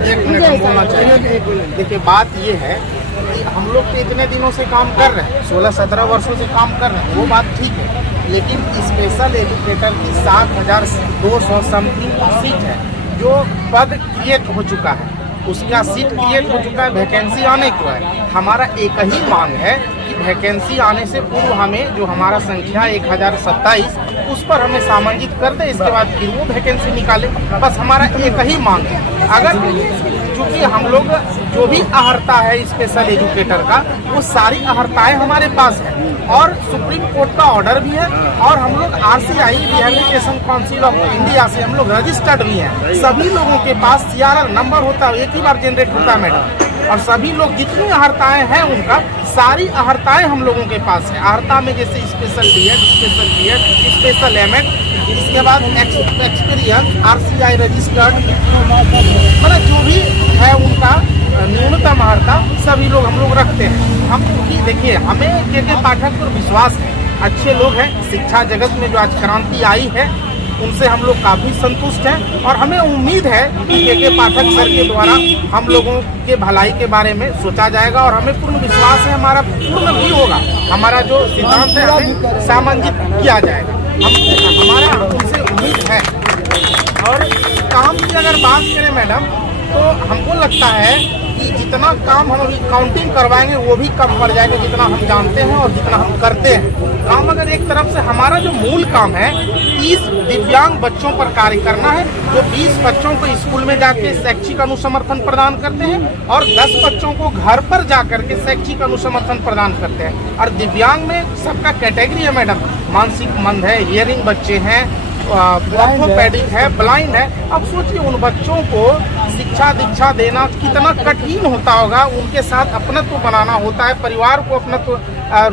एक मिनट हम बोलना चाहिए। देखिए बात ये है कि हम लोग तो इतने दिनों से काम कर रहे हैं, 16-17 वर्षों से काम कर रहे हैं, वो बात ठीक है, लेकिन स्पेशल एजुकेटर की 7,200 समथिंग सीट है, जो पद क्रिएट हो चुका है, उसका सीट क्रिएट हो चुका है, वैकेंसी आने को है। हमारा एक ही मांग है कि वैकेंसी आने से पूर्व हमें जो हमारा संख्या 1027 उस पर हमें सामंजित कर दे, इसके बाद फिर वो वैकेंसी निकाले। बस हमारा एक ही मांग है। अगर क्योंकि हम लोग जो भी अहर्ता है स्पेशल एजुकेटर का, वो सारी अहर्ताएं हमारे पास है और सुप्रीम कोर्ट का ऑर्डर भी है, और हम लोग RCI rehabilitation council of India से हम लोग रजिस्टर्ड भी हैं। सभी लोगों के पास CRR नंबर होता है, एक ही बार जनरेट होता है मैडम, और सभी लोग जितनी अहर्ताएं हैं उनका सारी अहर्ताएं हम लोगों के पास है। अहर्ता में जैसे special DED, special BEd, special MAd, इसके बाद एक्सपीरियंस, RCI रजिस्टर्ड, मतलब जो भी है उनका न्यूनतम अहर्ता सभी लोग हम लोग रखते हैं। हम क्योंकि देखिए हमें के पाठक पर विश्वास है, अच्छे लोग हैं, शिक्षा जगत में जो आज क्रांति आई है उनसे हम लोग काफ़ी संतुष्ट हैं, और हमें उम्मीद है कि के पाठक सर के द्वारा हम लोगों के भलाई के बारे में सोचा जाएगा, और हमें पूर्ण विश्वास है, हमारा पूर्ण भी होगा, हमारा जो सिद्धांत है हमें सामंजित किया जाएगा, हमारा उनसे उम्मीद है। और काम की अगर बात करें मैडम, तो हमको लगता है कि जितना काम हम अभी काउंटिंग करवाएंगे वो भी कम पड़ जाएगा, जितना हम जानते हैं और जितना हम करते हैं। काम अगर एक तरफ से हमारा जो मूल काम है 30 दिव्यांग बच्चों पर कार्य करना है, जो 20 बच्चों को स्कूल में जाके शैक्षिक अनुसमर्थन प्रदान करते हैं और 10 बच्चों को घर पर जाकर के शैक्षिक अनुसमर्थन प्रदान करते हैं। और दिव्यांग में सबका कैटेगरी है मैडम, मानसिक मंद है, हियरिंग बच्चे हैं, ऑर्थोपेडिक है, ब्लाइंड है। अब सोचिए उन बच्चों को शिक्षा दीक्षा देना कितना कठिन होता होगा, उनके साथ अपनत्व बनाना होता है, परिवार को अपनत्व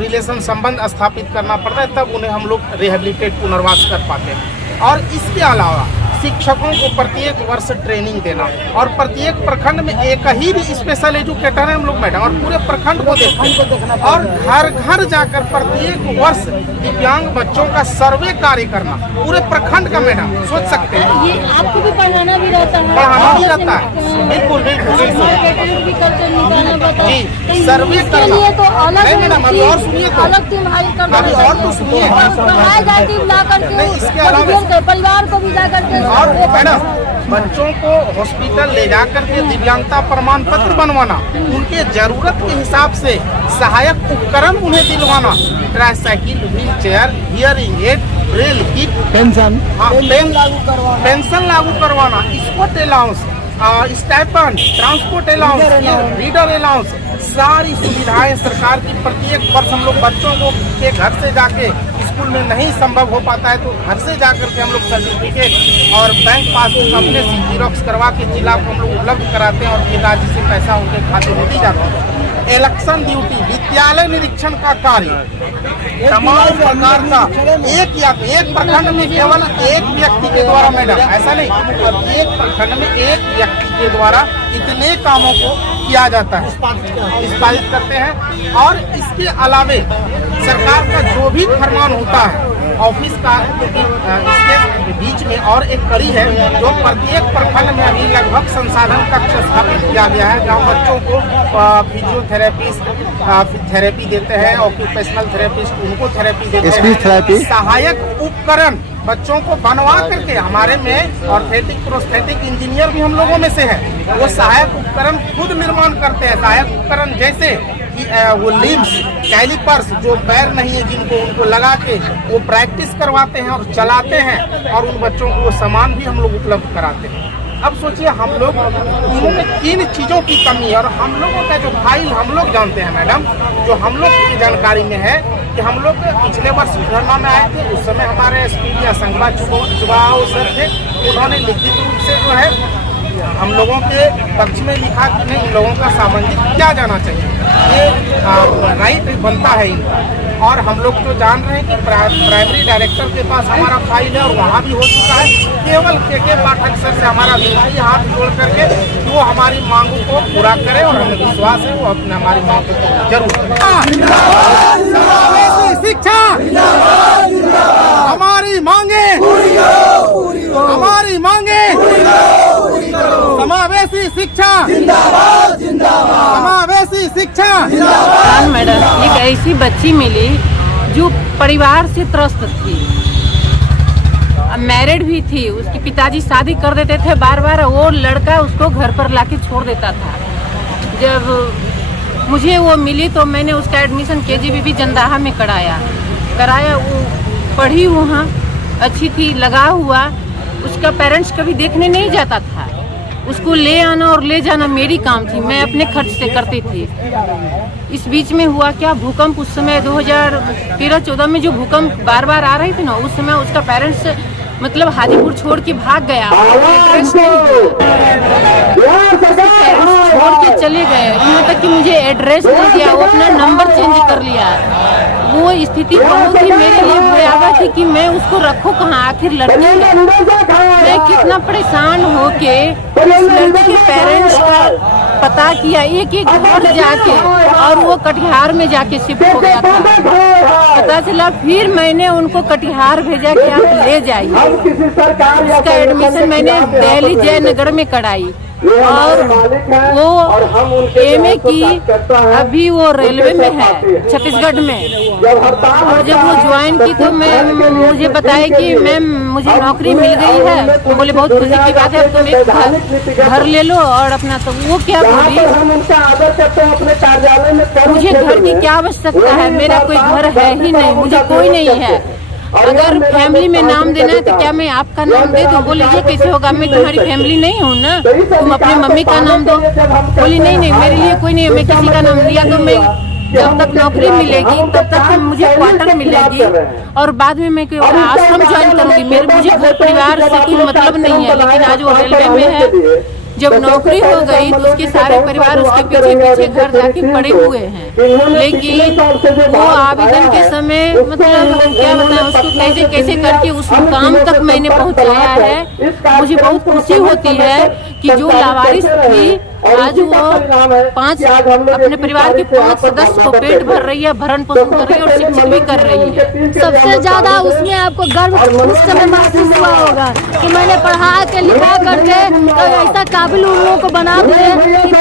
रिलेशन संबंध स्थापित करना पड़ता है, तब उन्हें हम लोग रिहेबिलिटेट पुनर्वास कर पाते हैं। और इसके अलावा शिक्षकों को प्रत्येक वर्ष ट्रेनिंग देना, और प्रत्येक प्रखंड में एक ही भी स्पेशल एजुकेटर है हम लोग मैडम, और पूरे प्रखंड को देखना, और घर घर जाकर प्रत्येक वर्ष दिव्यांग बच्चों का सर्वे कार्य करना, पूरे प्रखंड का मैडम, सोच सकते हैं। ये आपको भी पढ़ाना भी रहता है, पढ़ाना भी रहता है, बिल्कुल बिल्कुल जी, सर्वे करना तो अलग नहीं मैडम, अभी और सुनिए, तो अलग टीम हायर कर, अभी और तो सुनिए, पढ़ाई जाती ला करके इसके अलावा परिवार को भी जा करके, और मैडम बच्चों को हॉस्पिटल ले जाकर के दिव्यांगता प्रमाण पत्र बनवाना, उनके जरूरत के हिसाब से सहायक उपकरण उन्हें दिलवाना, tricycle, wheel chair, hearing aid, Braille kit, pension, pension लागू करवाना, sport allowance, stipend, transport allowance, reader allowance, सारी सुविधाएं सरकार की प्रत्येक वर्ष हम लोग बच्चों को के घर से जाके, स्कूल में नहीं संभव हो पाता है तो घर से जाकर के हम लोग सर्टिफिकेट और बैंक पासबुक अपने से जीरोक्स करवा के जिला को हम लोग उपलब्ध कराते हैं, और फिर राज्य से पैसा उनके खाते में दी जाती है। इलेक्शन ड्यूटी, विद्यालय निरीक्षण का कार्य, तमाम प्रकार का एक प्रखंड में केवल एक व्यक्ति के द्वारा मैडम, ऐसा नहीं, एक प्रखंड में एक व्यक्ति के द्वारा इतने कामों को किया जाता है, निष्पादित करते हैं। और इसके अलावे सरकार का जो भी फरमान होता है ऑफिस का, इसके बीच में और एक कड़ी है जो प्रत्येक प्रखंड में अभी लगभग संसाधन कक्ष स्थापित किया गया है, जहाँ बच्चों को फिजियोथेरेपिस्ट थेरेपी देते हैं, ऑक्यूपेशनल थेरेपिस्ट उनको थेरेपी देते हैं, सहायक उपकरण बच्चों को बनवा करके, हमारे में ऑर्थेटिक प्रोस्थेटिक इंजीनियर भी हम लोगों में से है, वो सहायक उपकरण खुद निर्माण करते हैं। सहायक उपकरण जैसे वो लिम्स, कैलिपर्स, जो पैर नहीं है जिनको, उनको लगा के वो प्रैक्टिस करवाते हैं और चलाते हैं, और उन बच्चों को वो सामान भी हम लोग उपलब्ध कराते हैं। अब सोचिए हम लोग में किन चीज़ों की कमी है, और हम लोगों का जो फाइल हम लोग जानते हैं मैडम, जो हम लोग की जानकारी में है कि हम लोग पिछले वर्ष धरना में आए थे, उस समय हमारे SP असंगवा चुबाओ सर थे, उन्होंने लिखित रूप से जो है हम लोगों के पक्ष में लिखा कि नहीं, इन लोगों का सामंजित किया जाना चाहिए, ये राइट बनता है इनका। और हम लोग तो जान रहे हैं कि प्राइमरी डायरेक्टर के पास हमारा फाइल है और वहाँ भी हो चुका है, केवल के पाठक सर से हमारा विनती हाथ जोड़ करके वो हमारी मांगों को पूरा करे, और हमें विश्वास है वो अपने हमारी मांगों को जरूर शिक्षा हमारी मांगे, हमारी मांगे समावेशी शिक्षा जिंदाबाद जिंदाबाद, समावेशी शिक्षा जिंदाबाद। मैडम एक ऐसी बच्ची मिली जो परिवार से त्रस्त थी, मैरिड भी थी, उसके पिताजी शादी कर देते थे बार बार, वो लड़का उसको घर पर लाके छोड़ देता था। जब मुझे वो मिली तो मैंने उसका एडमिशन KGBB जंदाहा में कराया। वो पढ़ी वहाँ अच्छी थी, लगा हुआ। उसका पेरेंट्स कभी देखने नहीं जाता था, उसको ले आना और ले जाना मेरी काम थी, मैं अपने खर्च से करती थी। इस बीच में हुआ क्या, भूकंप उस समय 2013-14 में जो भूकंप बार बार आ रही थी ना, उस समय उसका पेरेंट्स मतलब हाजीपुर छोड़ के भाग गया, एड्रेस नहीं छोड़ के चले गए, यहाँ तक कि मुझे एड्रेस नहीं दिया, वो अपना नंबर चेंज कर लिया। वो स्थिति बहुत ही मेरे लिए भयावह थी कि मैं उसको रखूं कहाँ, आखिर लड़की है। मैं कितना परेशान हो के उस लड़की के पेरेंट्स का पता किया, एक घर जाके, और वो कटिहार में जाके शिफ्ट हो गया था। पता चला, फिर मैंने उनको कटिहार भेजा कि आप ले जाइए। उसका एडमिशन मैंने दिल्ली जयनगर में कराई और वो MA की अभी वो रेलवे में है, छत्तीसगढ़ में। और जब वो ज्वाइन की तो मुझे बताया कि मैम मुझे नौकरी मिल गई है। तो बोले बहुत खुशी की बात है, तुम एक घर ले लो और अपना। तो वो क्या बोली, मुझे घर की क्या आवश्यकता है, मेरा कोई घर है ही नहीं, मुझे कोई नहीं है। अगर फैमिली में नाम देना है तो क्या मैं आपका नाम दे दूं? बोले ये कैसे होगा, मैं तुम्हारी फैमिली नहीं हूँ ना, तुम अपनी मम्मी का नाम दो। बोली नहीं मेरे लिए कोई नहीं है, मैं किसी का नाम दिया तो मैं जब तक नौकरी मिलेगी तब तक मुझे क्वार्टर मिलेगी और बाद में मैं आश्रम ज्वाइन करूंगी। मुझे घर परिवार से कोई मतलब नहीं है, लेकिन आज वो रेलवे में है। जब नौकरी हो गई तो उसके सारे परिवार उसके पीछे पीछे घर जाके पड़े हुए हैं। लेकिन वो आवेदन के समय मतलब क्या बताएं उसको कैसे कैसे करके उस मुकाम तक मैंने पहुंचाया है। मुझे बहुत खुशी होती है कि जो लावारिस थी आज वो अपने परिवार के 5 सदस्य को पेट भर रही है, भरण पोषण कर रही है और शिक्षित भी कर रही है। सबसे ज्यादा उसमें आपको गर्व उस समय महसूस हुआ होगा कि मैंने पढ़ा के लिखा करके ऐसा काबिल उन लोगों को बना दिए कि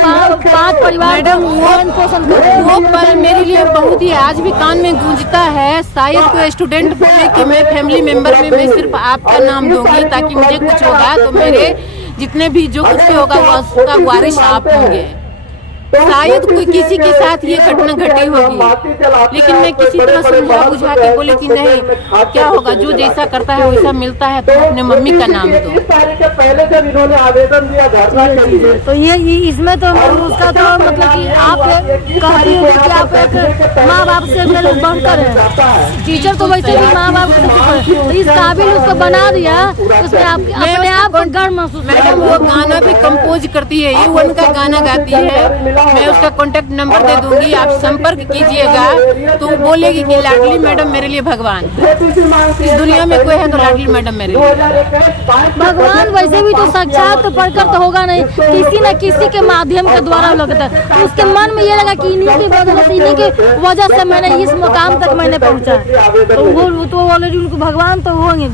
5 परिवार भरण पोषण कर। वो पल मेरे लिए बहुत ही आज भी कान में गूंजता है। शायद कोई स्टूडेंट बोले कि मैं फैमिली मेंबर में मैं सिर्फ आपका नाम दूंगी ताकि मुझे कुछ होगा तो मेरे जितने भी जो कुछ भी होगा वो उसका वारिस आप होंगे। शायद कोई किसी के साथ ये घटना घटी होगी, लेकिन मैं किसी तरह समझा बुझा के बोले कि नहीं क्या होगा, जो जैसा करता है वैसा मिलता है, तो अपने मम्मी का नाम दो। तो ये इसमें तो उसका तो मतलब कि आप कहती हो कि आप एक माँ बाप से बढ़कर है। टीचर तो वैसे भी माँ बाप से, तो इस काबिल उसको बना दिया, उसमें अपने आप को गर्व महसूस। मैडम वो गाना भी कंपोज करती है, A1 का गाना गाती है। मैं उसका कॉन्टेक्ट नंबर दे दूंगी, आप संपर्क कीजिएगा। तो बोलेगी कि लाडली मैडम मेरे लिए भगवान है, इस दुनिया में कोई है तो लाडली मैडम मेरे लिए भगवान। वैसे भी तो साक्षात तो पढ़कर तो होगा नहीं, किसी न किसी के माध्यम के द्वारा लगता है। तो उसके मन में ये लगा कि इन्हीं की वजह से मैंने इस मुकाम तक मैंने पहुंचा। तो वो ऑलरेडी उनको भगवान तो होंगे।